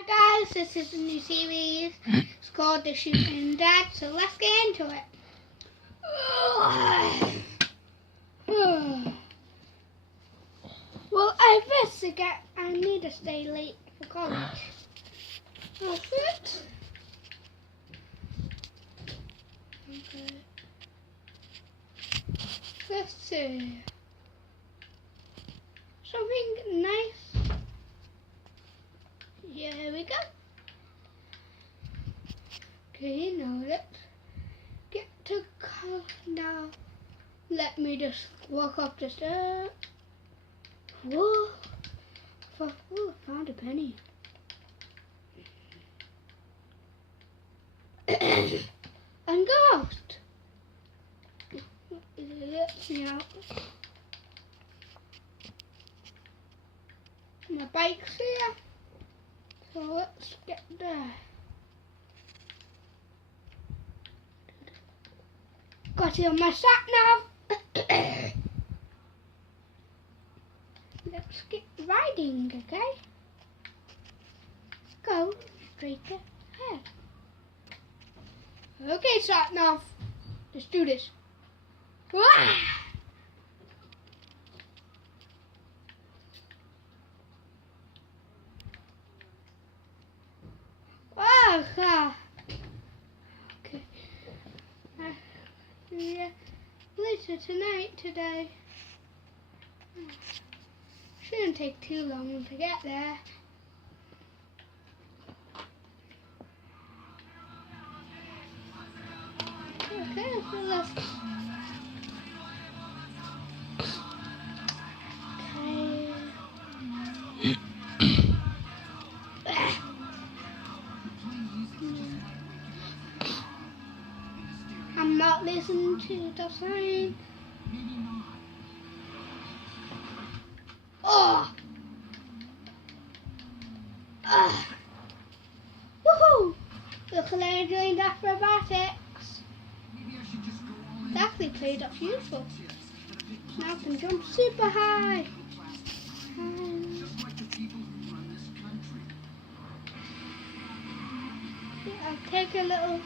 Hi guys, this is a new series. It's called The Shooting Dad, so let's get into it. Well, I need to stay late for college. That's it. Okay. Let's see. Something nice. Yeah, here we go. Okay, now let's get to college now. Let me just walk up the stairs. Whoa! Ooh, found a penny. And ghost. Let me out. My bike's here. So let's get there. Got it on my sat nav. Let's get riding, okay? Go straight ahead. Okay, sat nav. Let's do this. Wah! Okay. Yeah, later today. Shouldn't take too long to get there. Okay, so let's. I'm not listening to the sign. Oh! Woohoo! Look, I joined acrobatics. It actually played up useful. Now I can jump super high. I'll take a little.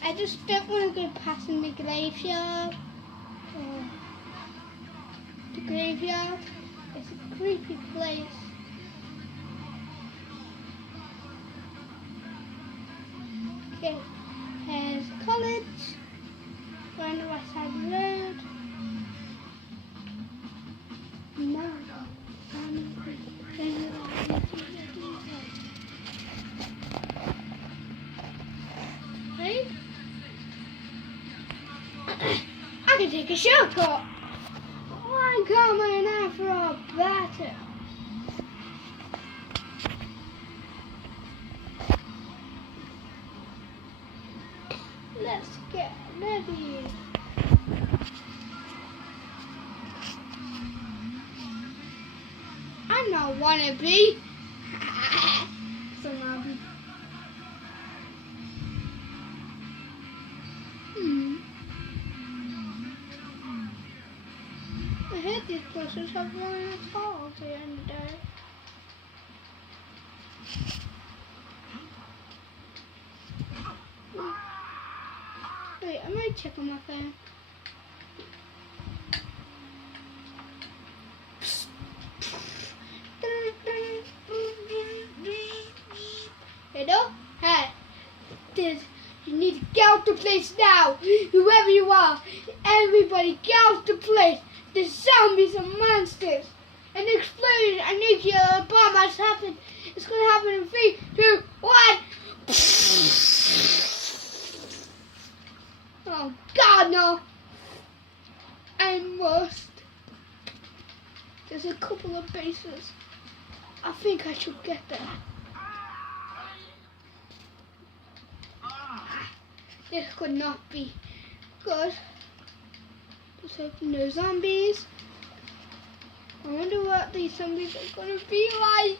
I just don't want to go past the graveyard. The graveyard is a creepy place. Okay, here's college. We're on the west side of the road. No. Right? I can take a shortcut. I'm coming after a battle. Let's get ready. I'm not wannabe. So nobby. I hate these buses have running at all at the end of the day. Wait, I might check on my phone. Hello? Hey. You need to get out the place now. Whoever you are, everybody get out the place. There's zombies and monsters. An explosion, a nuclear bomb has happened. It's going to happen in 3, 2, 1. Oh God, no. I must. There's a couple of bases. I think I should get there. This could not be good. Let's hope no zombies. I wonder what these zombies are gonna be like.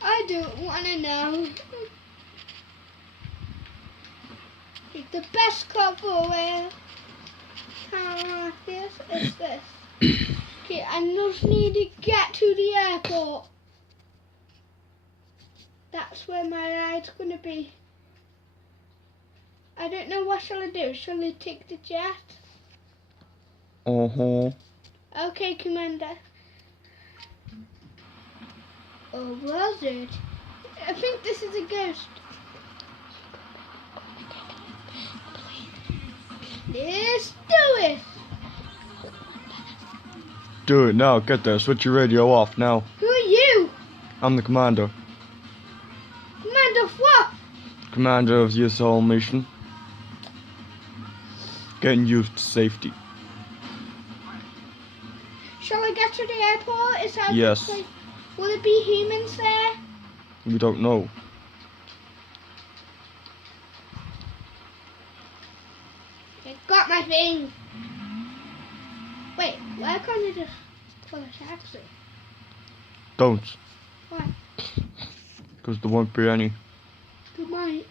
I don't wanna know. The best couple where this is this. Okay, I I just need to get to the airport. That's where my ride's gonna be. I don't know, what shall I do? Shall I take the jet? Uh-huh. Okay, Commander. Or was it? I think this is a ghost. Let's do it! Do it now. Get there. Switch your radio off now. Who are you? I'm the commander. Commander of what? Commander of this whole mission. Getting you to safety. Shall I get to the airport? Is that Yes. the place? Will there be humans there? We don't know. I got my thing. Wait, why can't I just call a taxi? Don't. Why? Because there won't be any. Good night.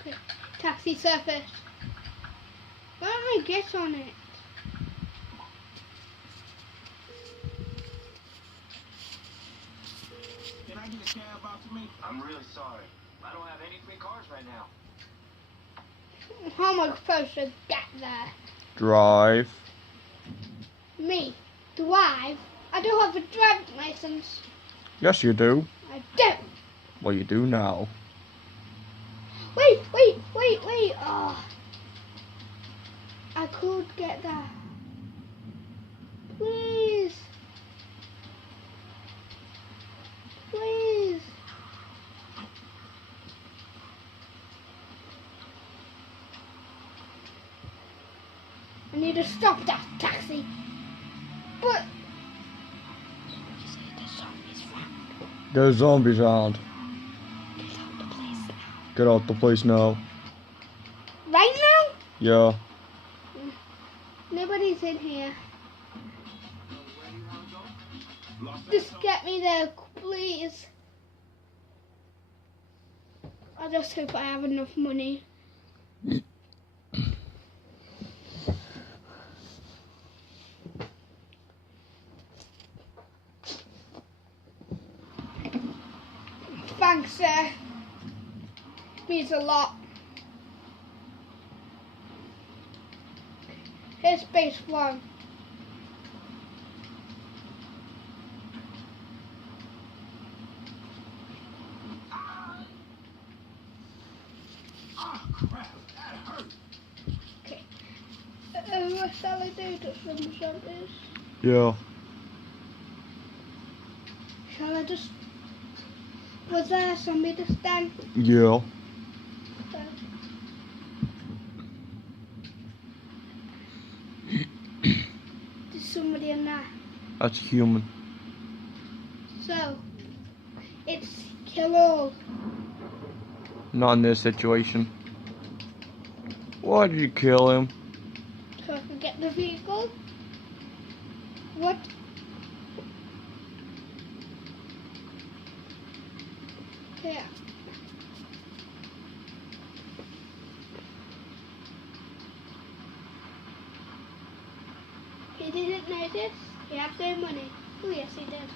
Okay, taxi surface. Why don't I get on it? Can I get a cab out to me? I'm really sorry. I don't have any free cars right now. How am I supposed to get there? Drive. Me? Drive? I don't have a driving license. Yes, you do. I don't. Well, you do now. Wait. Oh. I could get there. Please. Please. I need to stop that taxi. But you say the zombies round. There's zombies around. Get out the place now. Get out the place now. Right now? Yeah. Nobody's in here. Just get me there, please. I just hope I have enough money. Thanks, sir. Means a lot. Here's base one. Ah, crap. That hurt. Okay. What shall I do to some zombies? Yeah. Shall I just... Was there a zombie just then? Yeah. There's somebody in there. That's human. So, it's kill all. Not in this situation. Why did you kill him? So I can get the vehicle. What? Yeah. He didn't notice. He had no money. Oh yes, he did.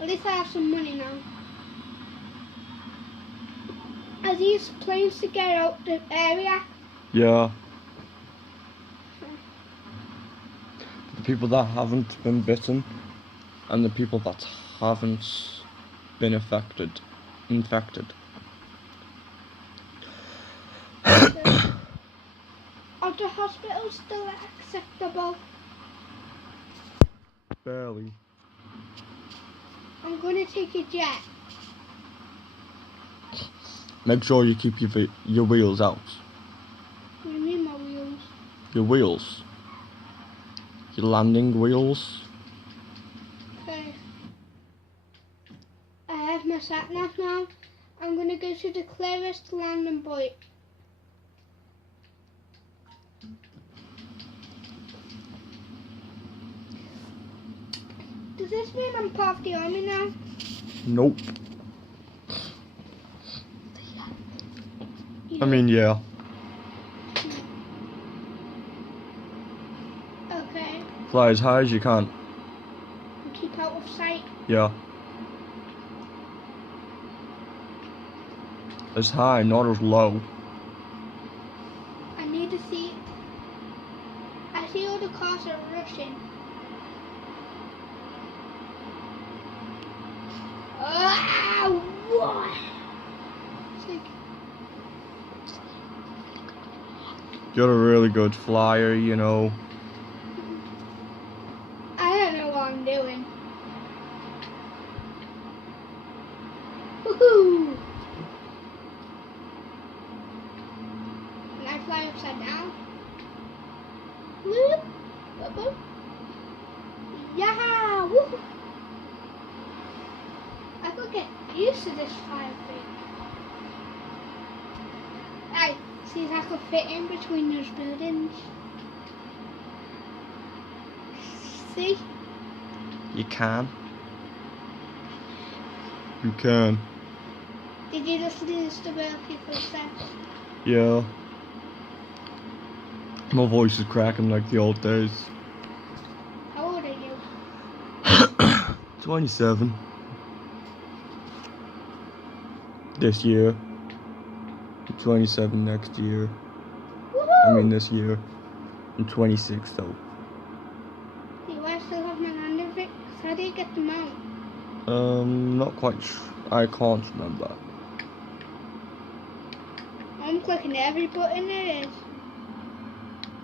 At least I have some money now. Are these planes to get out the area? Yeah. The people that haven't been bitten and the people that haven't been infected. Are the hospitals still acceptable? Barely. I'm going to take a jet. Make sure you keep your wheels out. What do you mean my wheels? Your wheels. Your landing wheels. Okay. I have my sat nav now. I'm going to go to the clearest landing point. Does this mean I'm part of the army now? Nope. I mean, yeah. Okay. Fly as high as you can. And keep out of sight. Yeah. As high, not as low. I need to see. I see all the cars are rushing. Ah, what? It's like, You're a really good flyer, you know. I don't know what I'm doing. Woohoo! Can I fly upside down? Whoop! Whoop! Whoop. Yeah! Woo! I could get used to this flying thing. Hey, see if I could fit in between those buildings. See? You can. You can. Did you just lose the way people said? Yeah. My voice is cracking like the old days. How old are you? 27. This year. 27 next year. I mean this year. I'm 26 though. Do I still have my landing bricks? How do you get them out? Not quite sure. I can't remember. I'm clicking every button there is.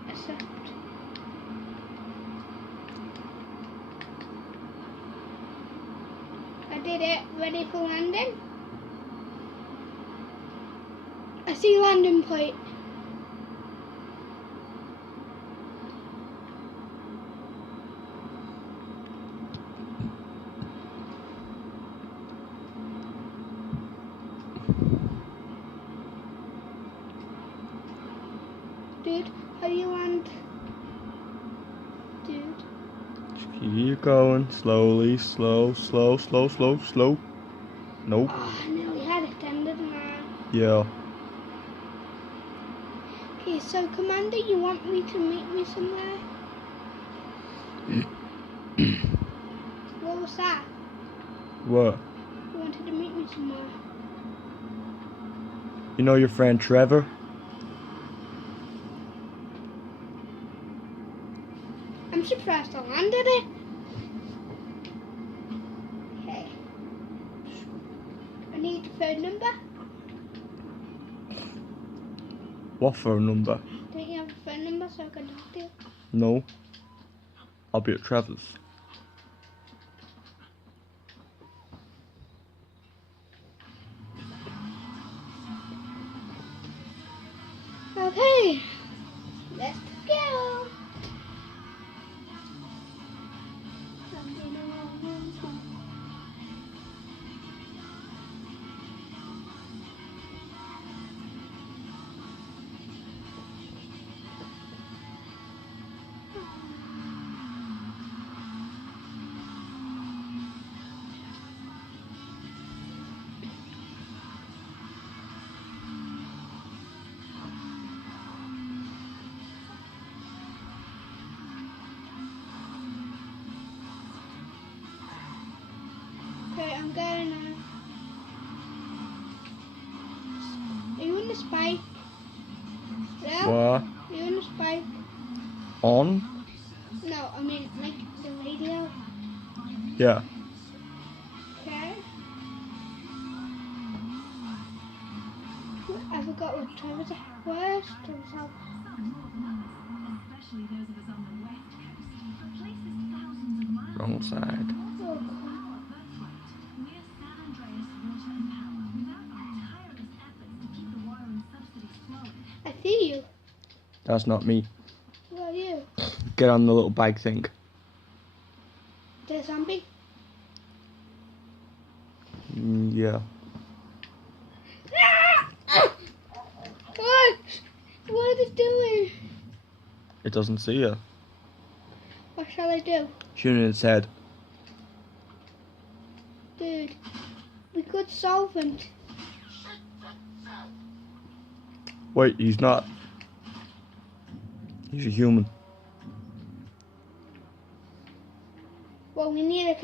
Except. I did it. Ready for landing? I see landing plate. Dude, how do you land? Dude. Just keep going. Slowly. Slow. Nope. Oh, I nearly had it then, didn't I? Yeah. Okay, so Commander, you want me to meet me somewhere? What was that? What? You wanted to meet me somewhere. You know your friend Trevor? I'm surprised I landed it. Okay. I need the phone number. What phone number? Don't you have a phone number so I can talk to you? No. I'll be at Trevor's. Okay. Let's go. Okay, I'm going now. Are you on the spike? Yeah? What? Are you on the spike? On? No, I mean like the radio. Yeah. Okay. I forgot what Trevor's was. Trevor's house. Wrong side. Oh, I see you. That's not me. Who are you? Get on the little bike thing. The zombie? Yeah. What? What is it doing? It doesn't see you. What shall I do? Shoot in its head. Dude, we could solve it. Wait, he's not. He's a human. Well, we need a